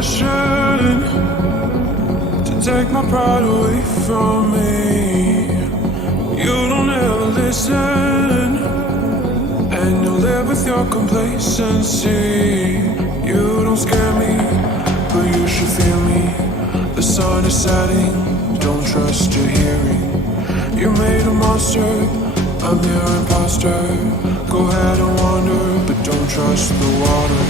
mission to take my pride away from me. You don't ever listen, and you live with your complacency. You don't scare me, but you should feel me. The sun is setting, don't trust your hearing. You made a monster, I'm your imposter. Go ahead and wander, but don't trust the water.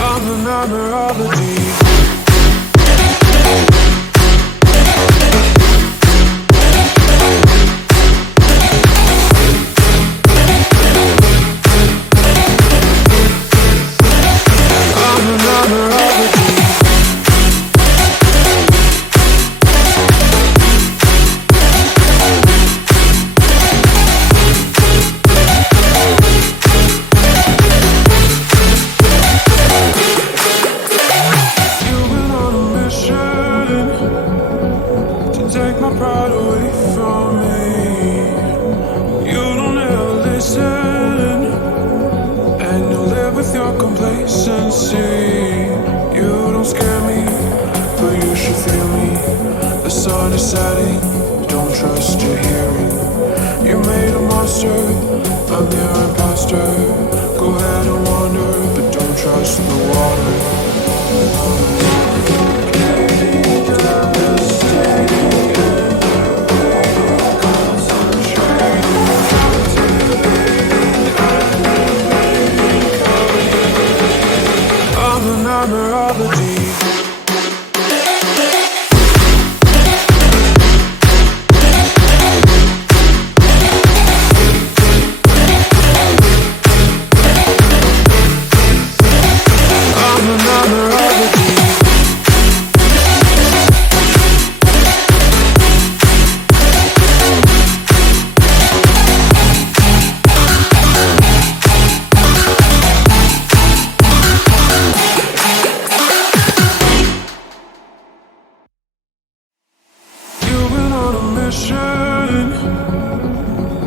I'm the nightmare of the deep. Take my pride away from me. You don't ever listen, and you live with your complacency. You don't scare me, but you should feel me. The sun is setting, don't trust your hearing. You made a monster, I'm your imposter. Go ahead and wander, but don't trust the water. Nightmare of the deep. I'm the nightmare of the deep.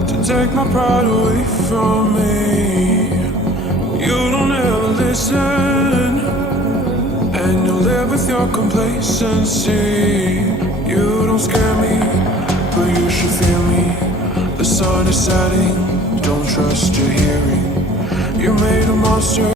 To take my pride away from me. You don't ever listen, and you live with your complacency. You don't scare me, but you should feel me. The sun is setting, don't trust your hearing. You made a monster.